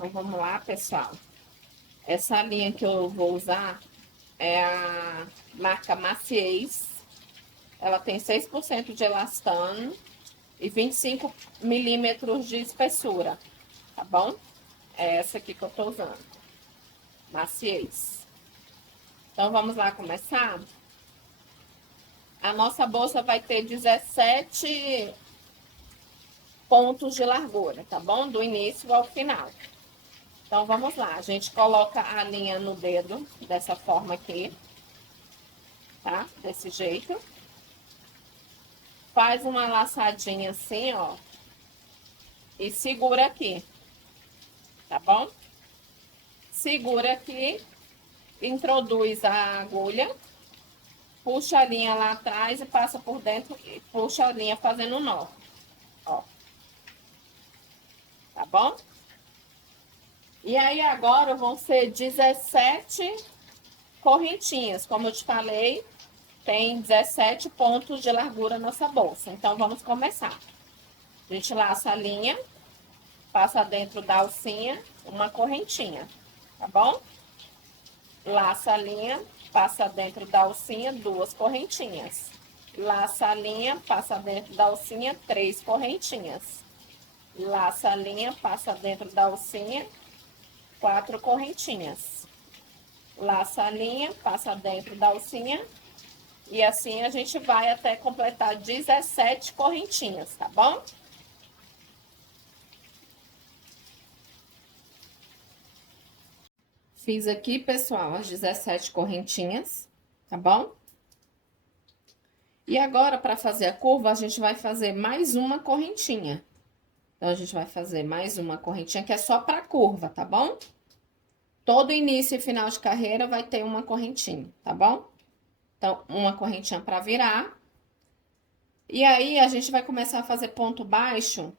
Então, vamos lá, pessoal. Essa linha que eu vou usar é a marca Maciez. Ela tem 6% de elastano e 25 milímetros de espessura, tá bom? É essa aqui que eu tô usando, Maciez. Então, vamos lá começar? A nossa bolsa vai ter 17 pontos de largura, tá bom? Do início ao final. Então, vamos lá. A gente coloca a linha no dedo, dessa forma aqui, tá? Desse jeito. Faz uma laçadinha assim, ó. E segura aqui, tá bom? Segura aqui, introduz a agulha, puxa a linha lá atrás e passa por dentro e puxa a linha fazendo um nó, ó. Tá bom? E aí, agora vão ser 17 correntinhas. Como eu te falei, tem 17 pontos de largura nessa bolsa. Então, vamos começar. A gente laça a linha, passa dentro da alcinha uma correntinha, tá bom? Laça a linha, passa dentro da alcinha 2 correntinhas. Laça a linha, passa dentro da alcinha 3 correntinhas. Laça a linha, passa dentro da alcinha 4 correntinhas. Laça a linha, passa dentro da alcinha e assim a gente vai até completar 17 correntinhas, tá bom? Fiz aqui, pessoal, as 17 correntinhas, tá bom? E agora, para fazer a curva, a gente vai fazer mais uma correntinha. Então, a gente vai fazer mais uma correntinha que é só para curva, tá bom? Todo início e final de carreira vai ter uma correntinha, tá bom? Então, uma correntinha para virar. E aí, a gente vai começar a fazer ponto baixo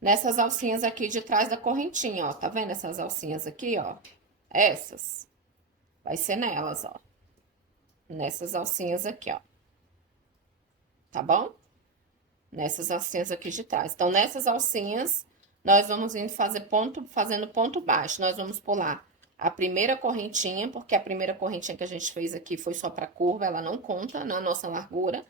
nessas alcinhas aqui de trás da correntinha, ó. Tá vendo essas alcinhas aqui, ó? Essas. Vai ser nelas, ó. Nessas alcinhas aqui, ó. Tá bom? Nessas alcinhas aqui de trás. Então, nessas alcinhas, nós vamos indo fazendo ponto baixo. Nós vamos pular a primeira correntinha, porque a primeira correntinha que a gente fez aqui foi só para curva, ela não conta na nossa largura.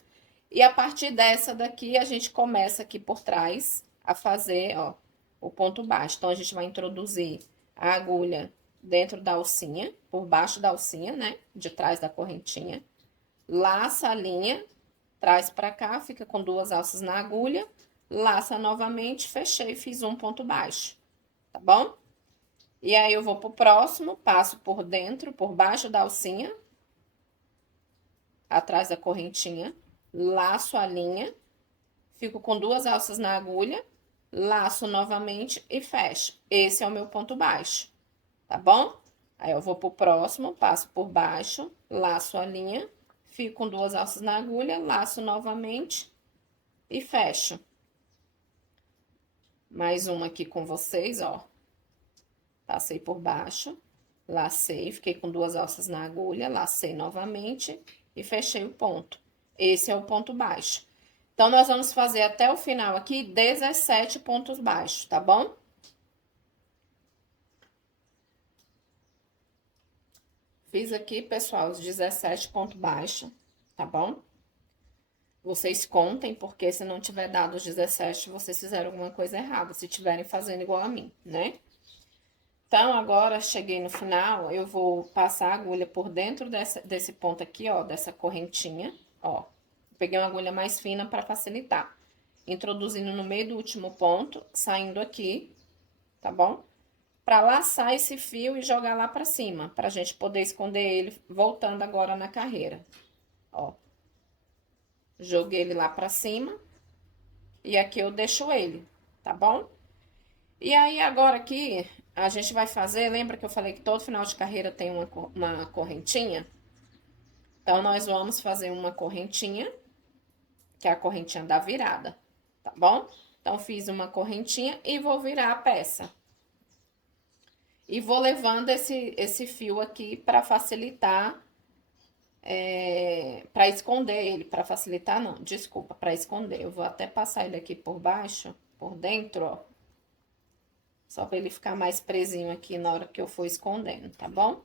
E a partir dessa daqui, a gente começa aqui por trás a fazer, ó, o ponto baixo. Então, a gente vai introduzir a agulha dentro da alcinha, por baixo da alcinha, né? De trás da correntinha. Laça a linha, traz pra cá, fica com 2 alças na agulha, laça novamente, fechei e fiz um ponto baixo, tá bom? E aí, eu vou pro próximo, passo por dentro, por baixo da alcinha, atrás da correntinha, laço a linha, fico com 2 alças na agulha, laço novamente e fecho. Esse é o meu ponto baixo, tá bom? Aí, eu vou pro próximo, passo por baixo, laço a linha, fico com 2 alças na agulha, laço novamente e fecho. Mais uma aqui com vocês, ó. Passei por baixo, lacei, fiquei com 2 alças na agulha, lacei novamente e fechei o ponto. Esse é o ponto baixo. Então, nós vamos fazer até o final aqui 17 pontos baixos, tá bom? Fiz aqui, pessoal, os 17 pontos baixos, tá bom? Vocês contem, porque se não tiver dado os 17, vocês fizeram alguma coisa errada, se tiverem fazendo igual a mim, né? Então, agora, cheguei no final, eu vou passar a agulha por dentro desse ponto aqui, ó, dessa correntinha, ó. Peguei uma agulha mais fina para facilitar. Introduzindo no meio do último ponto, saindo aqui, tá bom? Pra laçar esse fio e jogar lá pra cima, pra gente poder esconder ele voltando agora na carreira, ó. Joguei ele lá pra cima e aqui eu deixo ele, tá bom? E aí, agora aqui, a gente vai fazer, lembra que eu falei que todo final de carreira tem uma correntinha? Então, nós vamos fazer uma correntinha, que é a correntinha da virada, tá bom? Então, fiz uma correntinha e vou virar a peça. E vou levando esse fio aqui pra facilitar, pra esconder ele, pra facilitar não, desculpa, pra esconder. Eu vou até passar ele aqui por baixo, por dentro, ó. Só pra ele ficar mais presinho aqui na hora que eu for escondendo, tá bom?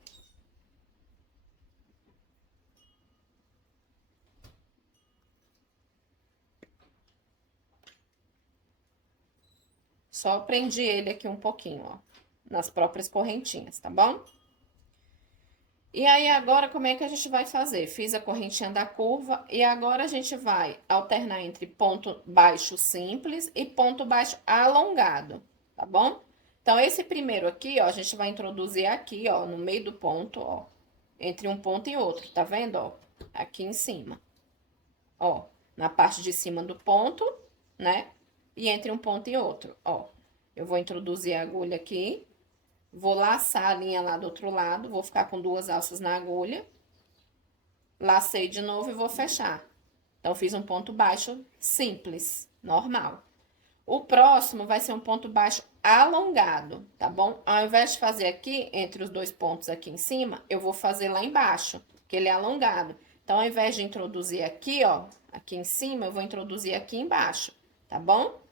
Só prendi ele aqui um pouquinho, ó, nas próprias correntinhas, tá bom? E aí, agora, como é que a gente vai fazer? Fiz a correntinha da curva e agora a gente vai alternar entre ponto baixo simples e ponto baixo alongado, tá bom? Então, esse primeiro aqui, ó, a gente vai introduzir aqui, ó, no meio do ponto, ó, entre um ponto e outro, tá vendo, ó? Aqui em cima, ó, na parte de cima do ponto, né? E entre um ponto e outro, ó. Eu vou introduzir a agulha aqui. Vou laçar a linha lá do outro lado, vou ficar com 2 alças na agulha. Lacei de novo e vou fechar. Então, fiz um ponto baixo simples, normal. O próximo vai ser um ponto baixo alongado, tá bom? Ao invés de fazer aqui, entre os 2 pontos aqui em cima, eu vou fazer lá embaixo, que ele é alongado. Então, ao invés de introduzir aqui, ó, aqui em cima, eu vou introduzir aqui embaixo, tá bom?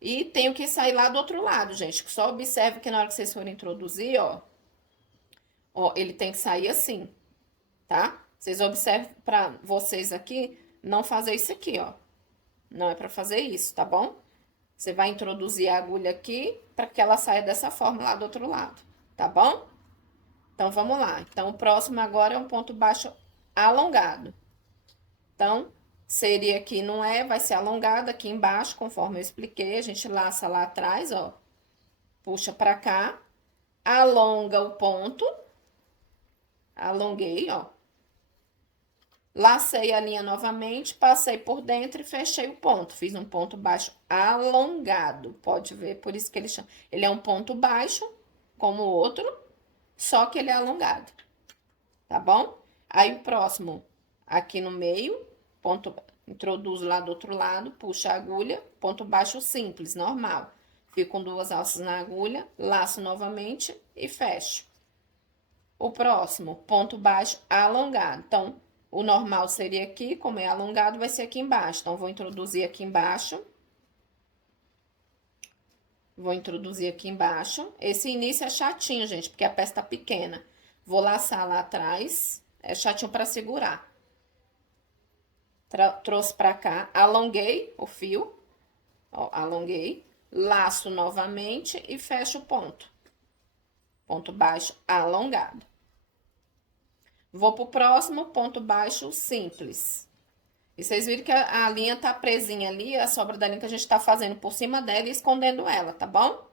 E tenho que sair lá do outro lado, gente. Só observe que na hora que vocês forem introduzir, ó, ele tem que sair assim, tá? Vocês observem pra vocês aqui não fazer isso aqui, ó. Não é pra fazer isso, tá bom? Você vai introduzir a agulha aqui pra que ela saia dessa forma lá do outro lado, tá bom? Então, vamos lá. Então, o próximo agora é um ponto baixo alongado. Então, seria aqui, não é? Vai ser alongado aqui embaixo, conforme eu expliquei. A gente laça lá atrás, ó. Puxa pra cá. Alonga o ponto. Alonguei, ó. Lacei a linha novamente, passei por dentro e fechei o ponto. Fiz um ponto baixo alongado. Pode ver, por isso que ele chama. Ele é um ponto baixo, como o outro, só que ele é alongado. Tá bom? Aí, o próximo, aqui no meio, ponto, introduzo lá do outro lado, puxa a agulha, ponto baixo simples, normal. Fico com 2 alças na agulha, laço novamente e fecho. O próximo, ponto baixo alongado. Então, o normal seria aqui, como é alongado, vai ser aqui embaixo. Então, vou introduzir aqui embaixo. Vou introduzir aqui embaixo. Esse início é chatinho, gente, porque a peça tá pequena. Vou laçar lá atrás. É chatinho pra segurar. Trouxe pra cá, alonguei o fio. Ó, alonguei. Laço novamente e fecho o ponto. Ponto baixo alongado. Vou pro próximo ponto baixo simples. E vocês viram que a linha tá presinha ali, a sobra da linha que a gente tá fazendo por cima dela e escondendo ela, tá bom?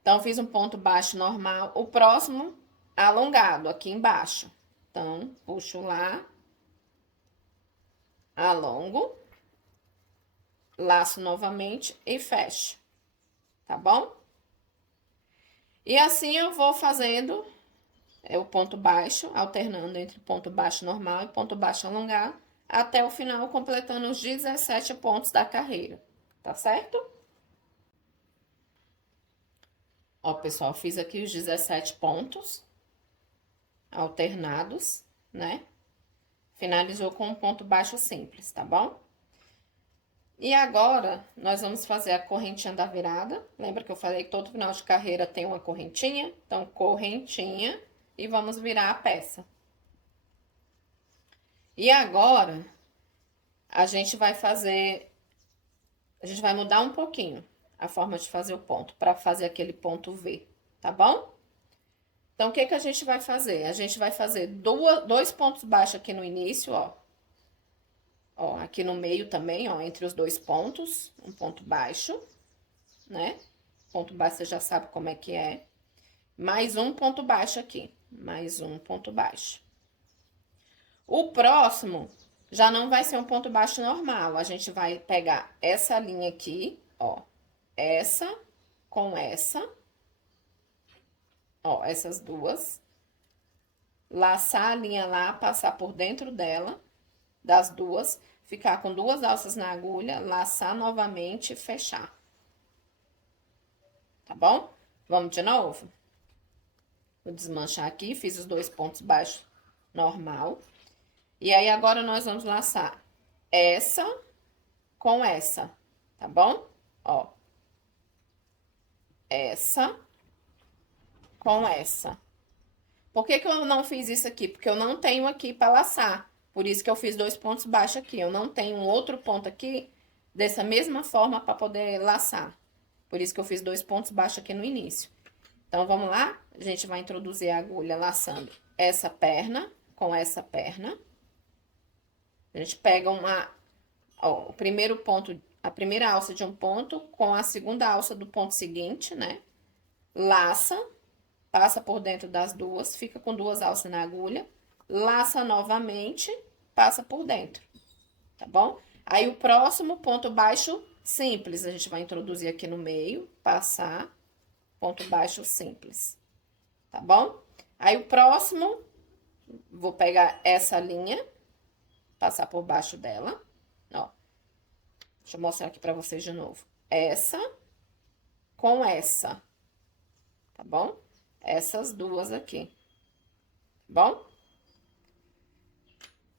Então, fiz um ponto baixo normal. O próximo, alongado, aqui embaixo. Então, puxo lá. Alongo. Laço novamente e fecho. Tá bom? E assim eu vou fazendo o ponto baixo, alternando entre ponto baixo normal e ponto baixo alongado, até o final, completando os 17 pontos da carreira, tá certo? Ó, pessoal, fiz aqui os 17 pontos alternados, né? Finalizou com um ponto baixo simples, tá bom? E agora, nós vamos fazer a correntinha da virada. Lembra que eu falei que todo final de carreira tem uma correntinha? Então, correntinha e vamos virar a peça. E agora, a gente vai mudar um pouquinho a forma de fazer o ponto, para fazer aquele ponto V, tá bom? Então, o que que a gente vai fazer? A gente vai fazer 2 pontos baixos aqui no início, ó. Ó, aqui no meio também, ó, entre os 2 pontos, um ponto baixo, né? Ponto baixo, você já sabe como é que é. Mais um ponto baixo aqui, mais um ponto baixo. O próximo já não vai ser um ponto baixo normal, a gente vai pegar essa linha aqui, ó, essa com essa, ó, essas duas, laçar a linha lá, passar por dentro dela, das duas, ficar com 2 alças na agulha, laçar novamente e fechar. Tá bom? Vamos de novo? Vou desmanchar aqui, fiz os 2 pontos baixos normal. E aí, agora, nós vamos laçar essa com essa, tá bom? Ó. essa com essa. Por que que eu não fiz isso aqui? Porque eu não tenho aqui para laçar. Por isso que eu fiz 2 pontos baixos aqui. Eu não tenho um outro ponto aqui dessa mesma forma para poder laçar. Por isso que eu fiz 2 pontos baixos aqui no início. Então, vamos lá? A gente vai introduzir a agulha laçando essa perna com essa perna. A gente pega ó, o primeiro ponto, a primeira alça de um ponto com a segunda alça do ponto seguinte, né? Laça, passa por dentro das duas, fica com 2 alças na agulha, laça novamente, passa por dentro, tá bom? Aí, o próximo ponto baixo simples, a gente vai introduzir aqui no meio, passar, ponto baixo simples, tá bom? Aí, o próximo, vou pegar essa linha, passar por baixo dela, ó. Deixa eu mostrar aqui pra vocês de novo. Essa com essa, tá bom? Essas duas aqui, tá bom?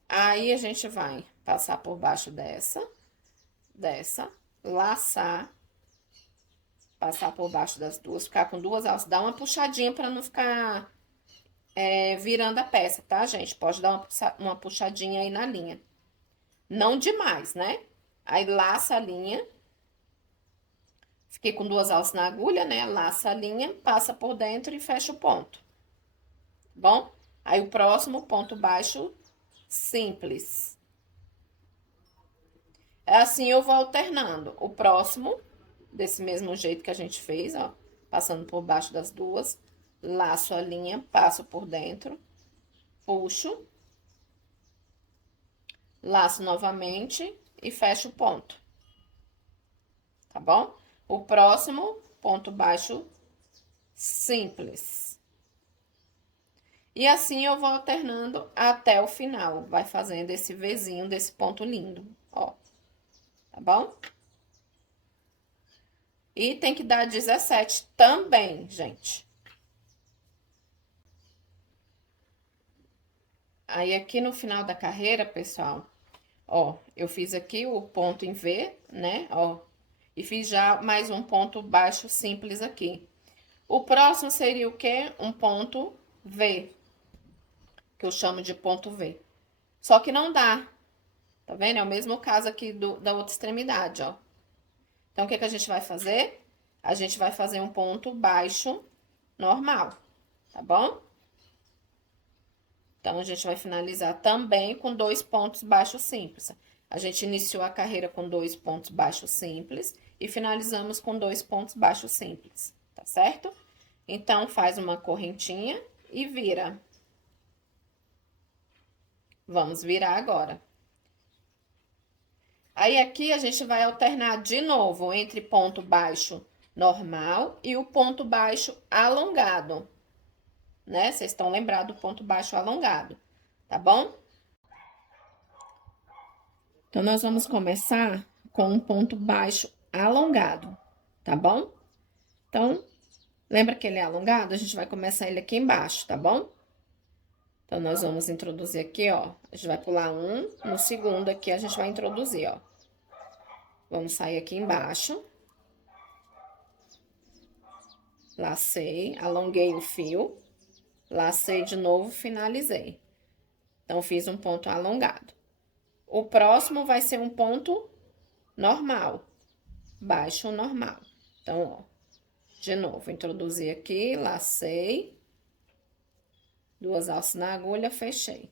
Aí, a gente vai passar por baixo dessa, laçar, passar por baixo das duas, ficar com 2 alças, dar uma puxadinha pra não ficar virando a peça, tá, gente? Pode dar uma puxadinha aí na linha. Não demais, né? Aí, laça a linha. Fiquei com 2 alças na agulha, né? Laça a linha, passa por dentro e fecha o ponto. Tá bom? Aí, o próximo ponto baixo simples. É assim, eu vou alternando. O próximo, desse mesmo jeito que a gente fez, ó. Passando por baixo das duas. Laço a linha, passo por dentro. Puxo. Laço novamente e fecho o ponto. Tá bom? O próximo, ponto baixo simples. E assim eu vou alternando até o final. Vai fazendo esse Vzinho desse ponto lindo, ó. Tá bom? E tem que dar 17 também, gente. Aí, aqui no final da carreira, pessoal, ó, eu fiz aqui o ponto em V, né, ó. E fiz já mais um ponto baixo simples aqui. O próximo seria o quê? Um ponto V, que eu chamo de ponto V. Só que não dá, tá vendo? É o mesmo caso aqui da outra extremidade, ó. Então, o que que a gente vai fazer? A gente vai fazer um ponto baixo normal, tá bom? Então, a gente vai finalizar também com 2 pontos baixos simples. A gente iniciou a carreira com 2 pontos baixos simples e finalizamos com 2 pontos baixos simples, tá certo? Então, faz uma correntinha e vira. Vamos virar agora. Aí, aqui, a gente vai alternar de novo entre ponto baixo normal e o ponto baixo alongado, né? Vocês estão lembrados do ponto baixo alongado, tá bom? Então, nós vamos começar com um ponto baixo alongado, tá bom? Então, lembra que ele é alongado? A gente vai começar ele aqui embaixo, tá bom? Então, nós vamos introduzir aqui, ó. A gente vai pular um, no segundo aqui a gente vai introduzir, ó. Vamos sair aqui embaixo. Lacei, alonguei o fio. Lacei de novo, finalizei. Então, fiz um ponto alongado. O próximo vai ser um ponto normal, baixo normal. Então, ó, de novo, introduzi aqui, lacei, 2 alças na agulha, fechei,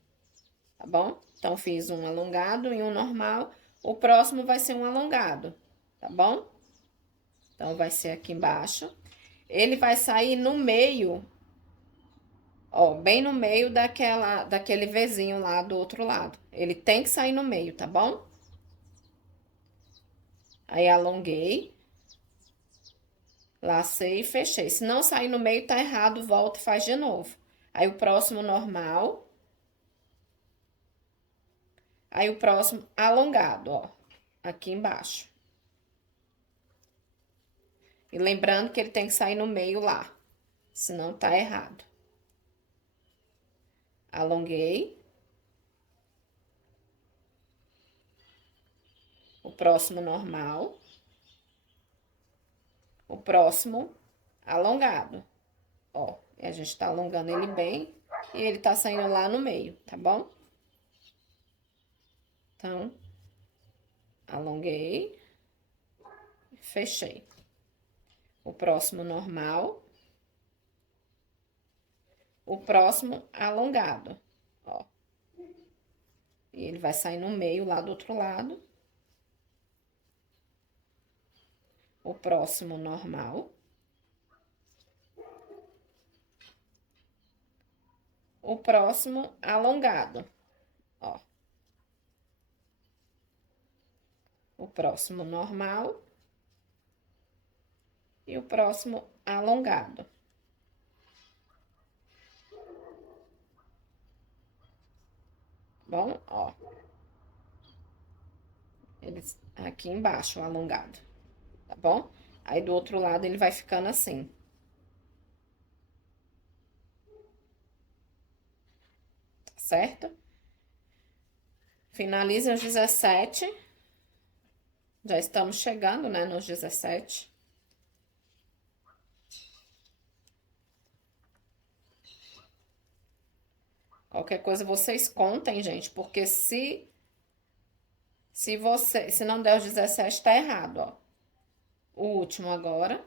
tá bom? Então, fiz um alongado e um normal. O próximo vai ser um alongado, tá bom? Então, vai ser aqui embaixo. Ele vai sair no meio, ó, bem no meio daquele Vzinho lá do outro lado. Ele tem que sair no meio, tá bom? Aí, alonguei, lacei e fechei. Se não sair no meio, tá errado, volta e faz de novo. Aí, o próximo normal. Aí, o próximo alongado, ó, aqui embaixo. E lembrando que ele tem que sair no meio lá, senão tá errado. Alonguei. O próximo normal. O próximo alongado. Ó, e a gente tá alongando ele bem e ele tá saindo lá no meio, tá bom? Então, alonguei, fechei. O próximo normal. O próximo alongado, ó. E ele vai sair no meio lá do outro lado. O próximo normal. O próximo alongado, ó. O próximo normal. E o próximo alongado. Bom, ó. Eles aqui embaixo, o alongado, tá bom? Aí do outro lado ele vai ficando assim. Tá certo? Finaliza os 17. Já estamos chegando, né, nos 17. Qualquer coisa vocês contem, gente, porque se não der os 17, tá errado, ó. O último agora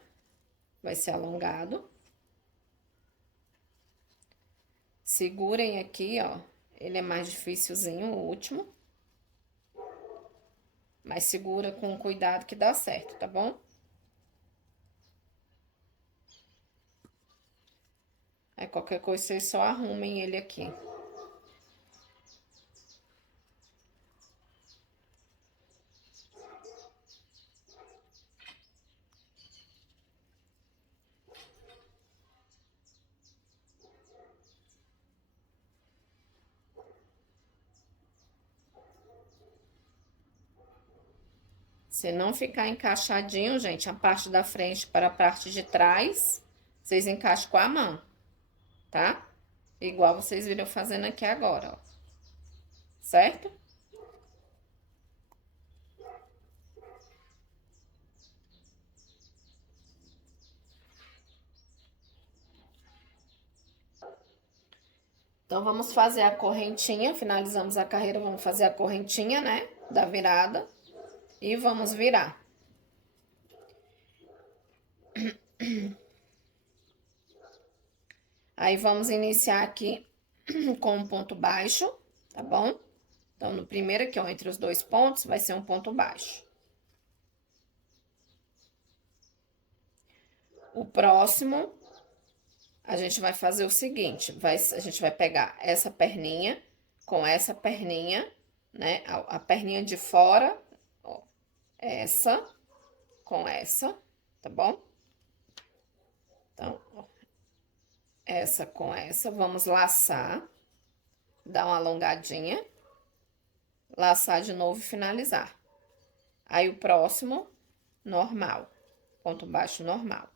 vai ser alongado. Segurem aqui, ó. Ele é mais dificilzinho, o último. Mas segura com cuidado que dá certo, tá bom? Aí qualquer coisa vocês só arrumem ele aqui. Se não ficar encaixadinho, gente, a parte da frente para a parte de trás, vocês encaixam com a mão, tá? Igual vocês viram fazendo aqui agora, ó. Certo? Então, vamos fazer a correntinha, finalizamos a carreira, vamos fazer a correntinha, né, da virada. E vamos virar. Aí, vamos iniciar aqui com um ponto baixo, tá bom? Então, no primeiro aqui, ó, entre os dois pontos, vai ser um ponto baixo. O próximo, a gente vai fazer o seguinte, a gente vai pegar essa perninha com essa perninha, né? A perninha de fora, ó, essa com essa, tá bom? Então, ó, essa com essa, vamos laçar, dar uma alongadinha, laçar de novo e finalizar. Aí, o próximo, normal, ponto baixo normal.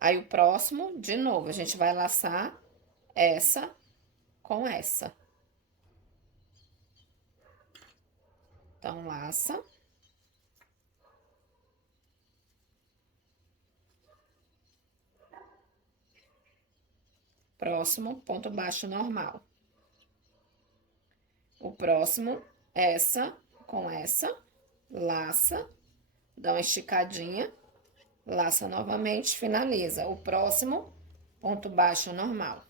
Aí, o próximo, de novo, a gente vai laçar essa com essa. Então, laça. Próximo, ponto baixo normal. O próximo, essa com essa, laça, dá uma esticadinha, laça novamente, finaliza. O próximo, ponto baixo normal.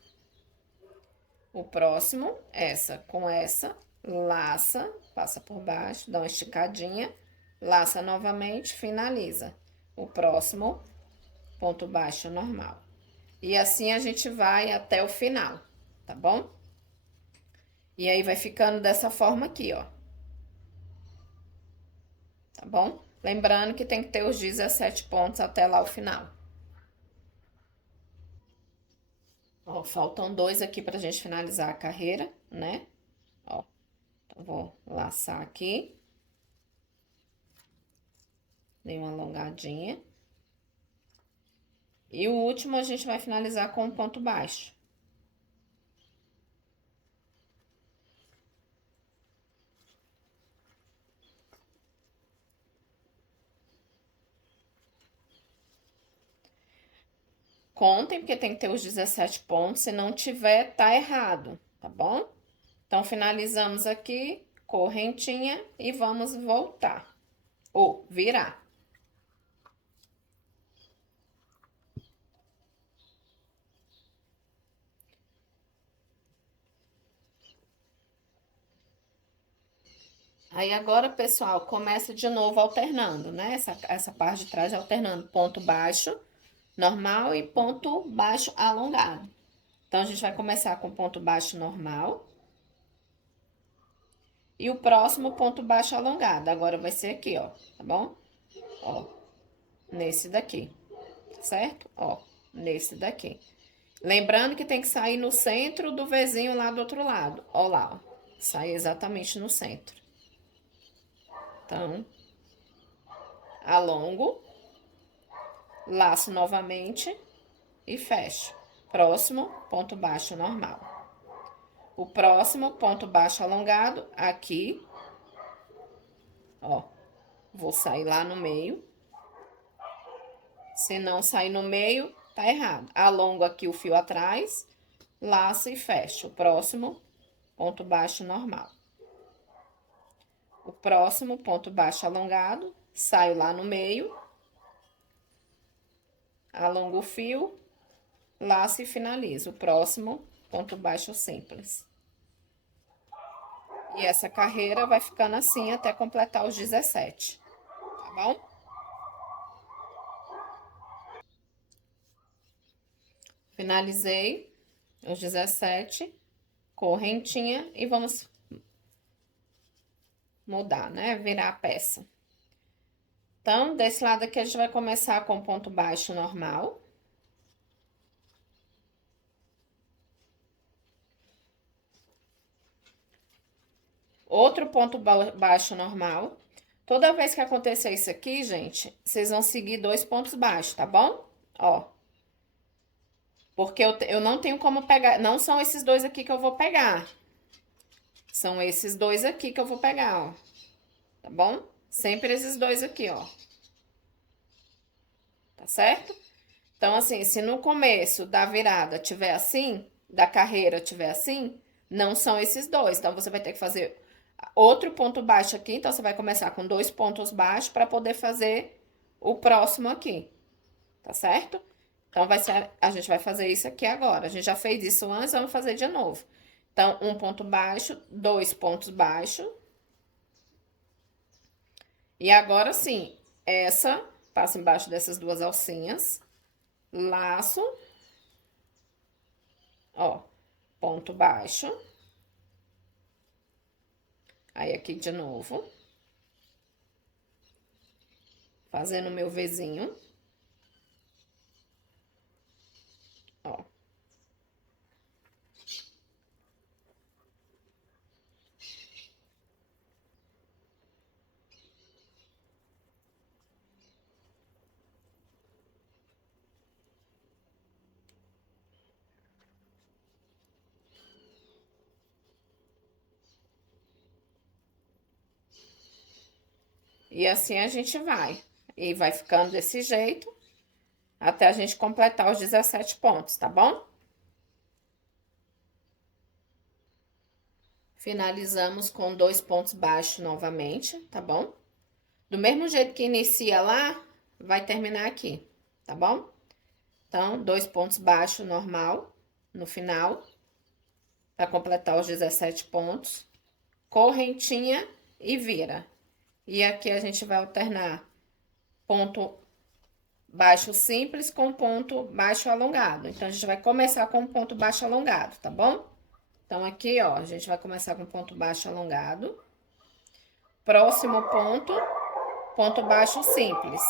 O próximo, essa com essa, laça, passa por baixo, dá uma esticadinha, laça novamente, finaliza. O próximo, ponto baixo normal. E assim a gente vai até o final, tá bom? E aí, vai ficando dessa forma aqui, ó. Tá bom? Lembrando que tem que ter os 17 pontos até lá o final. Ó, faltam 2 aqui pra gente finalizar a carreira, né? Ó, então, vou laçar aqui. Dei uma alongadinha. E o último a gente vai finalizar com um ponto baixo. contem, porque tem que ter os 17 pontos. Se não tiver, tá errado, tá bom? Então, finalizamos aqui, correntinha, e vamos voltar. Ou virar. Aí agora, pessoal, começa de novo alternando, né? Essa parte de trás alternando ponto baixo normal e ponto baixo alongado. Então, a gente vai começar com ponto baixo normal. E o próximo ponto baixo alongado. Agora vai ser aqui, ó, tá bom? Ó, nesse daqui, certo? Ó, nesse daqui. Lembrando que tem que sair no centro do Vzinho lá do outro lado. Ó lá, ó. Sai exatamente no centro. Então, alongo, laço novamente e fecho. Próximo, ponto baixo normal. O próximo, ponto baixo alongado, aqui. Ó, vou sair lá no meio. Se não sair no meio, tá errado. Alongo aqui o fio atrás, laço e fecho. O próximo, ponto baixo normal. O próximo, ponto baixo alongado, saio lá no meio, alongo o fio, laço e finalizo. O próximo, ponto baixo simples. E essa carreira vai ficando assim até completar os 17, tá bom? Finalizei os 17, correntinha, e vamos mudar, né? Virar a peça. Então, desse lado aqui, a gente vai começar com ponto baixo normal. Outro ponto baixo normal. Toda vez que acontecer isso aqui, gente, vocês vão seguir 2 pontos baixos, tá bom? Ó. Porque eu não tenho como pegar, não são esses dois aqui que eu vou pegar. São esses dois aqui que eu vou pegar, ó. Tá bom? Sempre esses dois aqui, ó. Tá certo? Então, assim, se no começo da virada tiver assim, da carreira tiver assim, não são esses dois. Então, você vai ter que fazer outro ponto baixo aqui. Então, você vai começar com 2 pontos baixos para poder fazer o próximo aqui. Tá certo? Então, a gente vai fazer isso aqui agora. A gente já fez isso antes, vamos fazer de novo. Então, um ponto baixo, 2 pontos baixos. E agora sim, passa embaixo dessas duas alcinhas. Laço. Ó, ponto baixo. Aí, aqui de novo. Fazendo o meu Vzinho. Ó. E assim a gente vai. E vai ficando desse jeito, até a gente completar os 17 pontos, tá bom? Finalizamos com 2 pontos baixos novamente, tá bom? Do mesmo jeito que inicia lá, vai terminar aqui, tá bom? Então, 2 pontos baixos normal no final, para completar os 17 pontos. Correntinha e vira. E aqui a gente vai alternar ponto baixo simples com ponto baixo alongado. Então, a gente vai começar com ponto baixo alongado, tá bom? Então, aqui, ó, a gente vai começar com ponto baixo alongado. Próximo ponto, ponto baixo simples.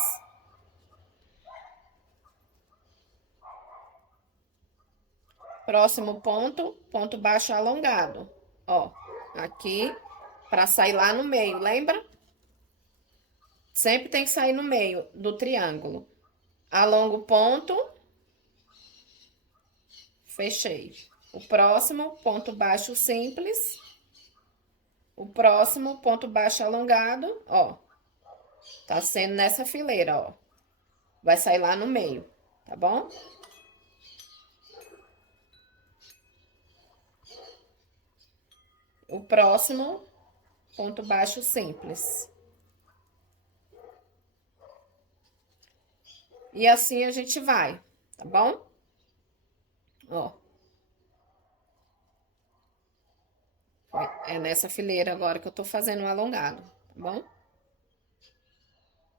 Próximo ponto, ponto baixo alongado. Ó, aqui, pra sair lá no meio, lembra? Sempre tem que sair no meio do triângulo. Alongo o ponto. Fechei. O próximo, ponto baixo simples. O próximo, ponto baixo alongado, ó. Tá sendo nessa fileira, ó. Vai sair lá no meio, tá bom? o próximo ponto baixo simples. E assim a gente vai, tá bom? Ó. É nessa fileira agora que eu tô fazendo um alongado, tá bom?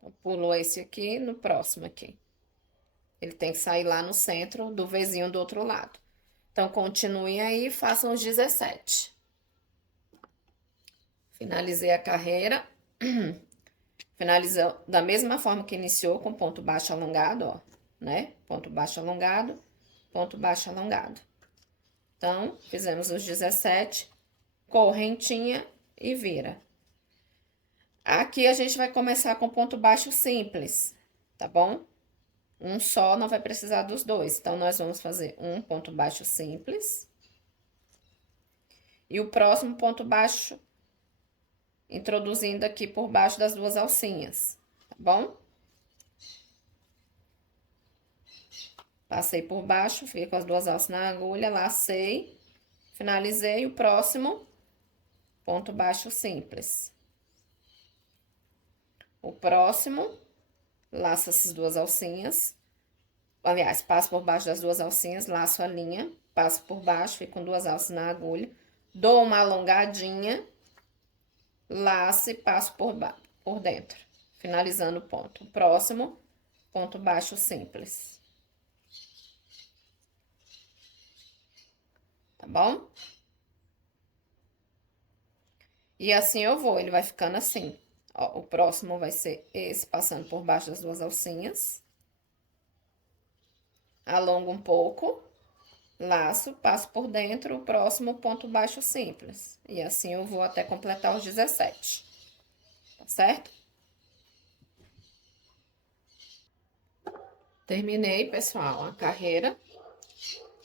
Eu pulo esse aqui no próximo aqui. Ele tem que sair lá no centro do Vzinho do outro lado. Então, continuem aí e façam os 17. Finalizei a carreira. Finalizou da mesma forma que iniciou, com ponto baixo alongado, ó, né? Ponto baixo alongado, ponto baixo alongado. Então, fizemos os 17, correntinha e vira. Aqui a gente vai começar com ponto baixo simples, tá bom? Um só, não vai precisar dos dois. Então, nós vamos fazer um ponto baixo simples. E o próximo ponto baixo, introduzindo aqui por baixo das duas alcinhas, tá bom? Passei por baixo, fiquei com as duas alças na agulha, lacei, finalizei. O próximo, ponto baixo simples. O próximo, laço essas duas alcinhas. Aliás, passo por baixo das duas alcinhas, laço a linha, passo por baixo, fico com duas alças na agulha, dou uma alongadinha, laço e passo por dentro, finalizando o ponto. O próximo, ponto baixo simples. Tá bom? E assim eu vou, ele vai ficando assim. Ó, o próximo vai ser esse, passando por baixo das duas alcinhas. Alongo um pouco, laço, passo por dentro, o próximo ponto baixo simples. E assim eu vou até completar os 17. Tá certo? Terminei, pessoal, a carreira.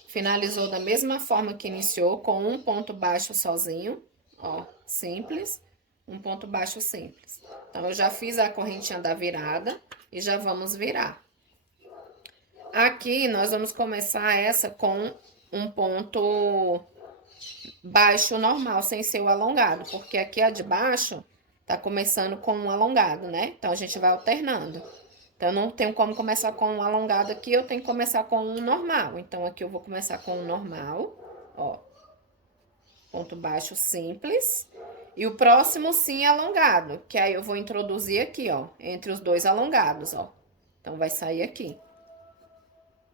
Finalizou da mesma forma que iniciou, com um ponto baixo sozinho, ó, simples, um ponto baixo simples. Então, eu já fiz a correntinha da virada e já vamos virar. Aqui, nós vamos começar essa com um ponto baixo normal, sem ser o alongado, porque aqui a de baixo tá começando com um alongado, né? Então, a gente vai alternando. Então, eu não tenho como começar com um alongado aqui, eu tenho que começar com um normal. Então, aqui eu vou começar com um normal, ó. Ponto baixo simples. E o próximo, sim, alongado, que aí eu vou introduzir aqui, ó, entre os dois alongados, ó. Então, vai sair aqui.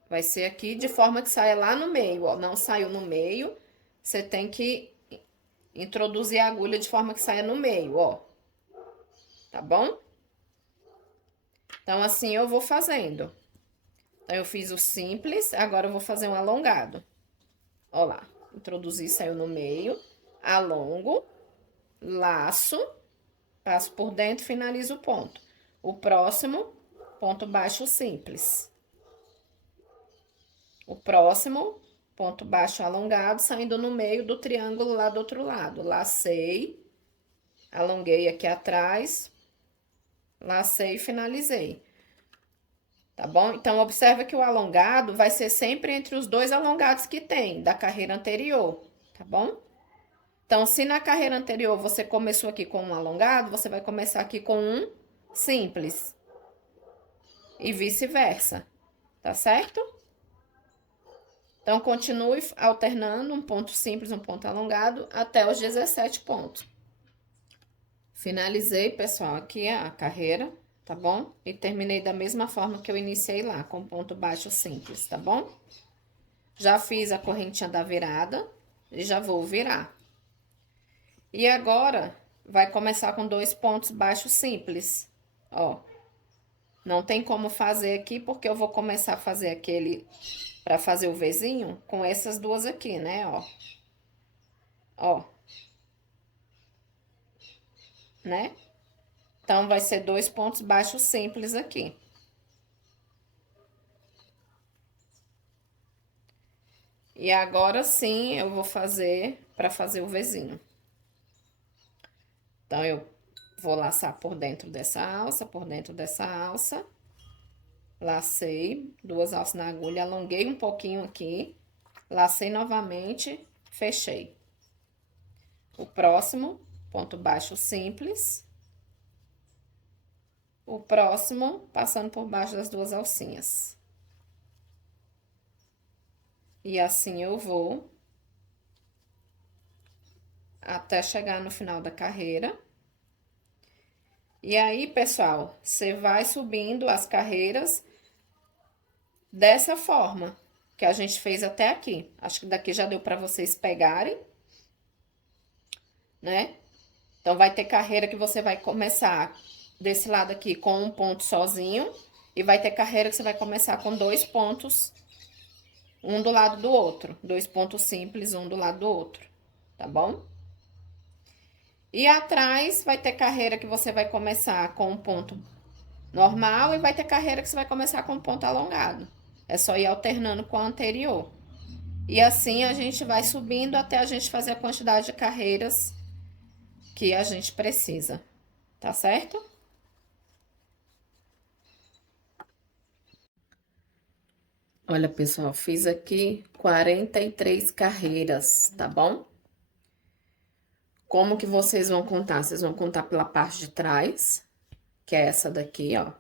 Vai ser aqui de forma que saia lá no meio, ó. Não saiu no meio, você tem que introduzir a agulha de forma que saia no meio, ó. Tá bom? Então, assim eu vou fazendo. Então, eu fiz o simples, agora eu vou fazer um alongado. Ó lá, introduzi, saiu no meio, alongo, laço, passo por dentro, finalizo o ponto. O próximo, ponto baixo simples. O próximo, ponto baixo alongado, saindo no meio do triângulo lá do outro lado. Lacei, alonguei aqui atrás, lacei e finalizei. Tá bom? Então, observa que o alongado vai ser sempre entre os dois alongados que tem da carreira anterior, tá bom? Então, se na carreira anterior você começou aqui com um alongado, você vai começar aqui com um simples. E vice-versa, tá certo? Então, continue alternando um ponto simples, um ponto alongado, até os 17 pontos. Finalizei, pessoal, aqui a carreira, tá bom? E terminei da mesma forma que eu iniciei lá, com ponto baixo simples, tá bom? Já fiz a correntinha da virada e já vou virar. E agora, vai começar com 2 pontos baixos simples, ó. Não tem como fazer aqui, porque eu vou começar a fazer aquele, pra fazer o Vzinho, com essas duas aqui, né, ó. Ó. Né? Então, vai ser 2 pontos baixos simples aqui. E agora sim, eu vou fazer pra fazer o Vzinho. Então, eu vou laçar por dentro dessa alça, por dentro dessa alça. Lacei, 2 alças na agulha, alonguei um pouquinho aqui. Lacei novamente, fechei. O próximo, ponto baixo simples. O próximo, passando por baixo das duas alcinhas. E assim eu vou até chegar no final da carreira. E aí, pessoal, você vai subindo as carreiras dessa forma que a gente fez até aqui. Acho que daqui já deu para vocês pegarem, né? Então, vai ter carreira que você vai começar desse lado aqui com um ponto sozinho. E vai ter carreira que você vai começar com 2 pontos, um do lado do outro. 2 pontos simples, um do lado do outro, tá bom? E atrás vai ter carreira que você vai começar com um ponto normal e vai ter carreira que você vai começar com um ponto alongado. É só ir alternando com a anterior. E assim a gente vai subindo até a gente fazer a quantidade de carreiras que a gente precisa, tá certo? Olha, pessoal, fiz aqui 43 carreiras, tá bom? Como que vocês vão contar? Vocês vão contar pela parte de trás, que é essa daqui, ó,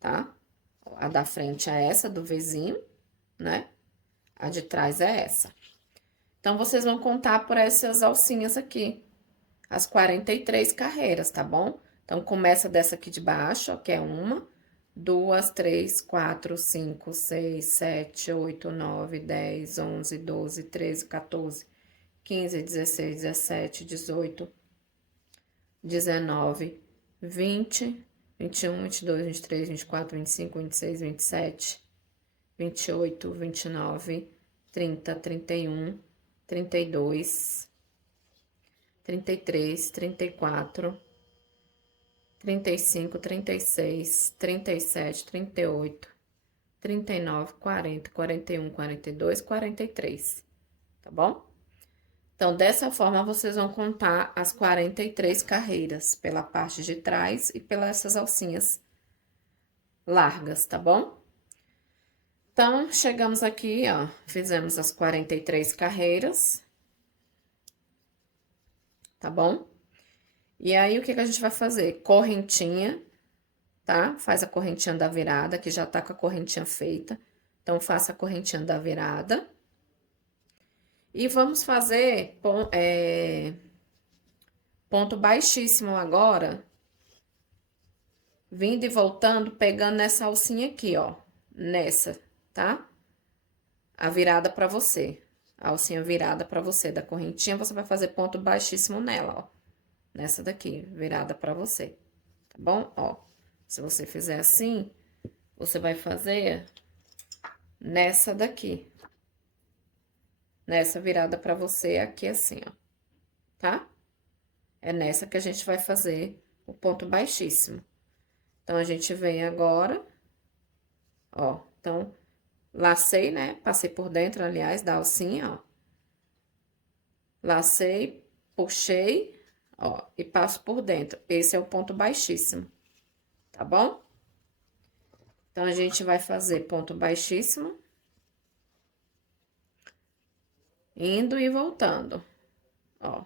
tá? A da frente é essa, do vizinho, né? A de trás é essa. Então, vocês vão contar por essas alcinhas aqui, as 43 carreiras, tá bom? Então, começa dessa aqui de baixo, ó, que é uma, 2, 3, 4, 5, 6, 7, 8, 9, 10, 11, 12, 13, 14, 15, 16, 17, 18, 19, 20, 21, 22, 23, 24, 25, 26, 27, 28, 29, 30, 31, 32, 33, 34, 35, 36, 37, 38, 39, 40, 41, 42, 43, tá bom? Então, dessa forma, vocês vão contar as 43 carreiras pela parte de trás e pelas essas alcinhas largas, tá bom? Então, chegamos aqui, ó, fizemos as 43 carreiras, tá bom? E aí, o que que a gente vai fazer? Correntinha, tá? Faz a correntinha da virada, que já tá com a correntinha feita. Então, faça a correntinha da virada. E vamos fazer ponto baixíssimo agora, vindo e voltando, pegando nessa alcinha aqui, ó, nessa, tá? A virada pra você, a alcinha virada pra você da correntinha, você vai fazer ponto baixíssimo nela, ó, nessa daqui, virada pra você, tá bom? Ó, se você fizer assim, você vai fazer nessa daqui, nessa virada pra você aqui assim, ó, tá? É nessa que a gente vai fazer o ponto baixíssimo. Então, a gente vem agora, ó, então, lacei, né? Passei por dentro, aliás, da alcinha, ó. Lacei, puxei, ó, e passo por dentro. Esse é o ponto baixíssimo, tá bom? Então, a gente vai fazer ponto baixíssimo, indo e voltando, ó.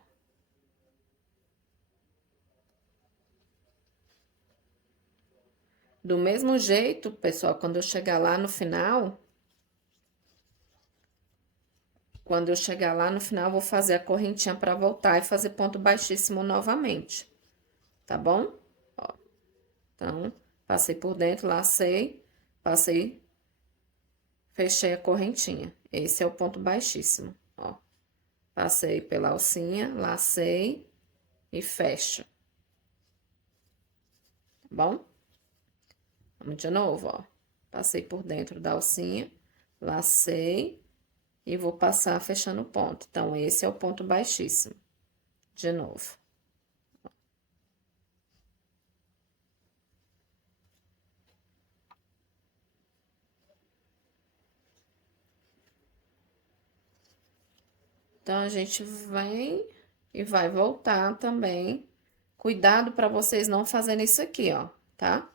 Do mesmo jeito, pessoal, quando eu chegar lá no final, eu vou fazer a correntinha pra voltar e fazer ponto baixíssimo novamente, tá bom? Ó, então, passei por dentro, lacei, passei, fechei a correntinha. Esse é o ponto baixíssimo, ó. Passei pela alcinha, lacei e fecho, tá bom? Vamos de novo, ó. Passei por dentro da alcinha, lacei e vou passar fechando o ponto. Então, esse é o ponto baixíssimo. De novo. Então, a gente vem e vai voltar também. Cuidado para vocês não fazerem isso aqui, ó, tá?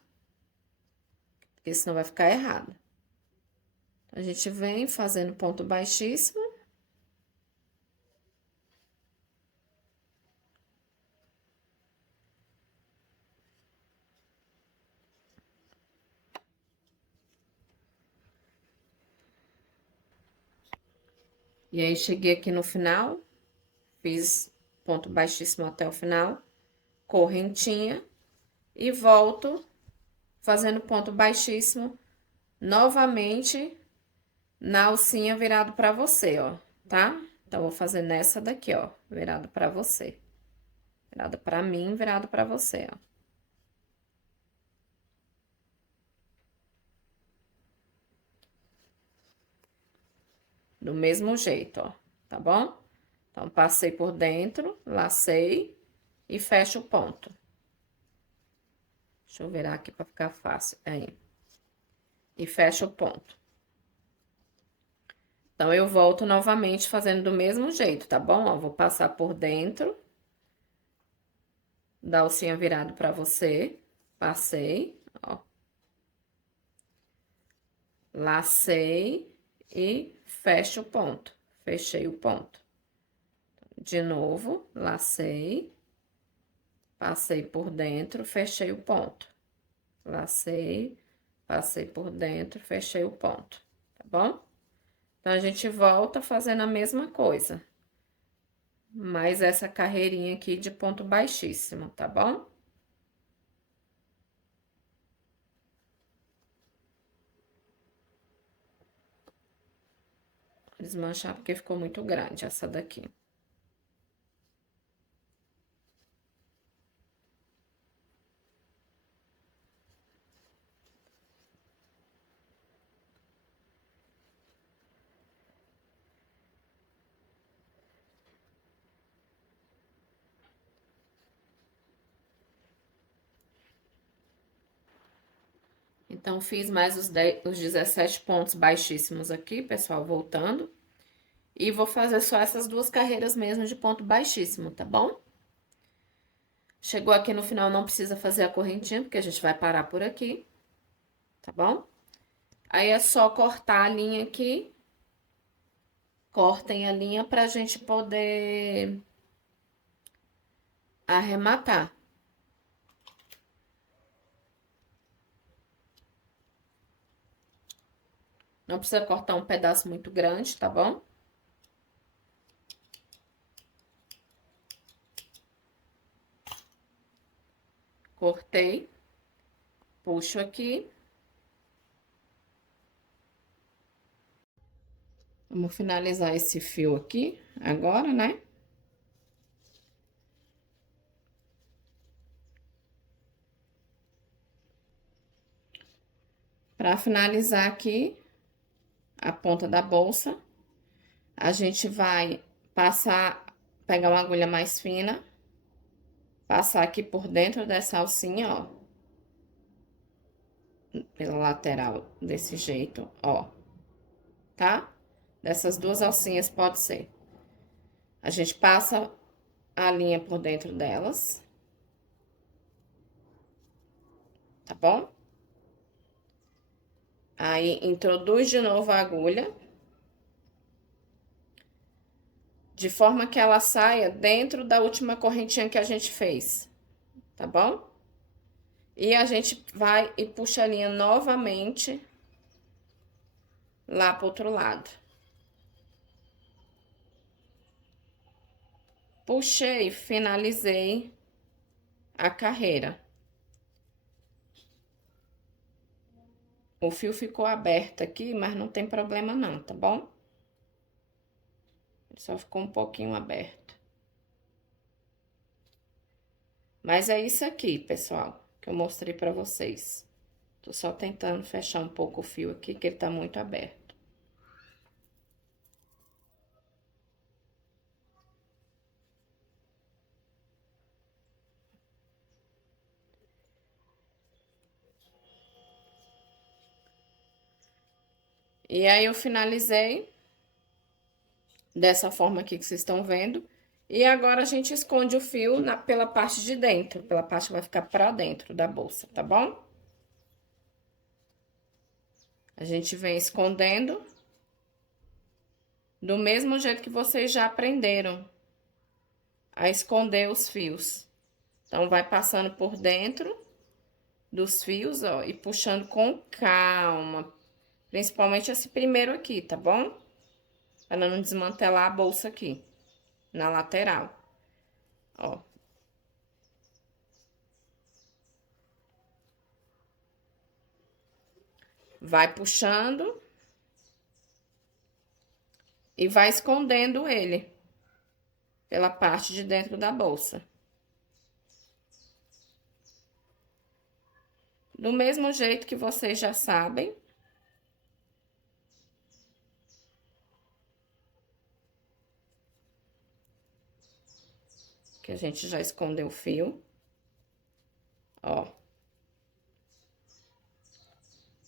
Porque senão vai ficar errado. A gente vem fazendo ponto baixíssimo. E aí, cheguei aqui no final, fiz ponto baixíssimo até o final, correntinha, e volto fazendo ponto baixíssimo novamente na alcinha virado pra você, ó, tá? Então, vou fazer nessa daqui, ó, virado pra você. Virado pra mim, virado pra você, ó. Do mesmo jeito, ó, tá bom? Então, passei por dentro, lacei e fecho o ponto. Deixa eu virar aqui pra ficar fácil, aí. E fecho o ponto. Então, eu volto novamente fazendo do mesmo jeito, tá bom? Ó, vou passar por dentro da alcinha virado pra você. Passei, ó. Lacei e fecho o ponto. Fechei o ponto. De novo, lacei, passei por dentro, fechei o ponto. Lacei, passei por dentro, fechei o ponto, tá bom? Então, a gente volta fazendo a mesma coisa. Mais essa carreirinha aqui de ponto baixíssimo, tá bom? Desmanchar porque ficou muito grande essa daqui. Então, fiz mais os 17 pontos baixíssimos aqui, pessoal, voltando. E vou fazer só essas duas carreiras mesmo de ponto baixíssimo, tá bom? Chegou aqui no final, não precisa fazer a correntinha, porque a gente vai parar por aqui, tá bom? Aí, é só cortar a linha aqui. Cortem a linha pra gente poder arrematar. Não precisa cortar um pedaço muito grande, tá bom? Cortei. Puxo aqui. Vamos finalizar esse fio aqui agora, né? Para finalizar aqui a ponta da bolsa, a gente vai pegar uma agulha mais fina, passar aqui por dentro dessa alcinha, ó. Pela lateral, desse jeito, ó. Tá? Dessas duas alcinhas pode ser. A gente passa a linha por dentro delas. Tá bom? Aí, introduz de novo a agulha. De forma que ela saia dentro da última correntinha que a gente fez. Tá bom? E a gente vai e puxa a linha novamente lá pro outro lado. Puxei, finalizei a carreira. O fio ficou aberto aqui, mas não tem problema não, tá bom? Ele só ficou um pouquinho aberto. Mas é isso aqui, pessoal, que eu mostrei pra vocês. Tô só tentando fechar um pouco o fio aqui, que ele tá muito aberto. E aí, eu finalizei dessa forma aqui que vocês estão vendo. E agora, a gente esconde o fio pela parte de dentro, pela parte que vai ficar pra dentro da bolsa, tá bom? A gente vem escondendo do mesmo jeito que vocês já aprenderam a esconder os fios. Então, vai passando por dentro dos fios, ó, e puxando com calma. Principalmente esse primeiro aqui, tá bom? para não desmantelar a bolsa aqui, na lateral. Ó. Vai puxando e vai escondendo ele pela parte de dentro da bolsa. Do mesmo jeito que vocês já sabem. Que a gente já escondeu o fio. Ó.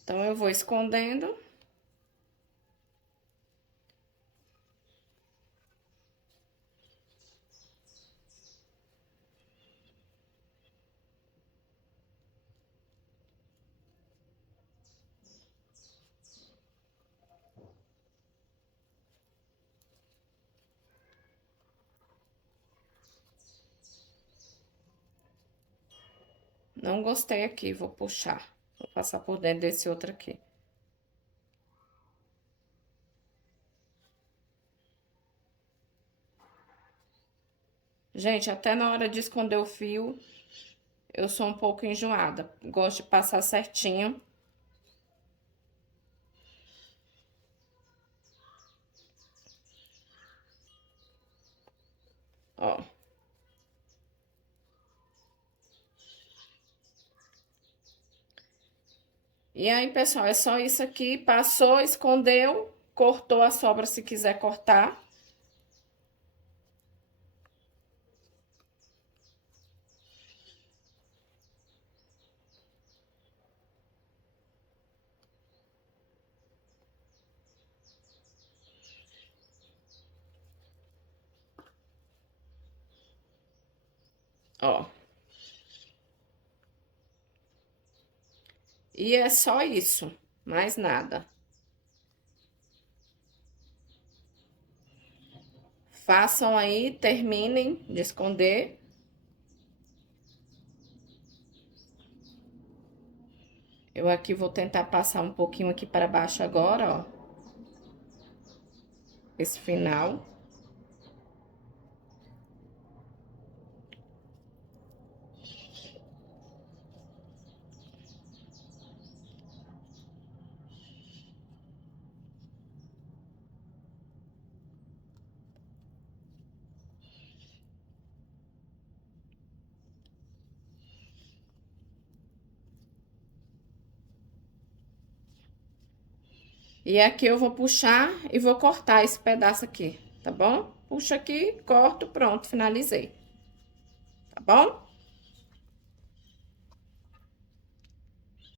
Então, eu vou escondendo. Não gostei aqui, vou puxar. Vou passar por dentro desse outro aqui. Gente, até na hora de esconder o fio, eu sou um pouco enjoada. Gosto de passar certinho. Ó. E aí, pessoal, é só isso aqui. Passou, escondeu, cortou a sobra se quiser cortar. Ó. E é só isso, mais nada. Façam aí, terminem de esconder. Eu aqui vou tentar passar um pouquinho aqui para baixo agora, ó. Esse final. E aqui eu vou puxar e vou cortar esse pedaço aqui, tá bom? Puxa aqui, corto, pronto, finalizei. Tá bom?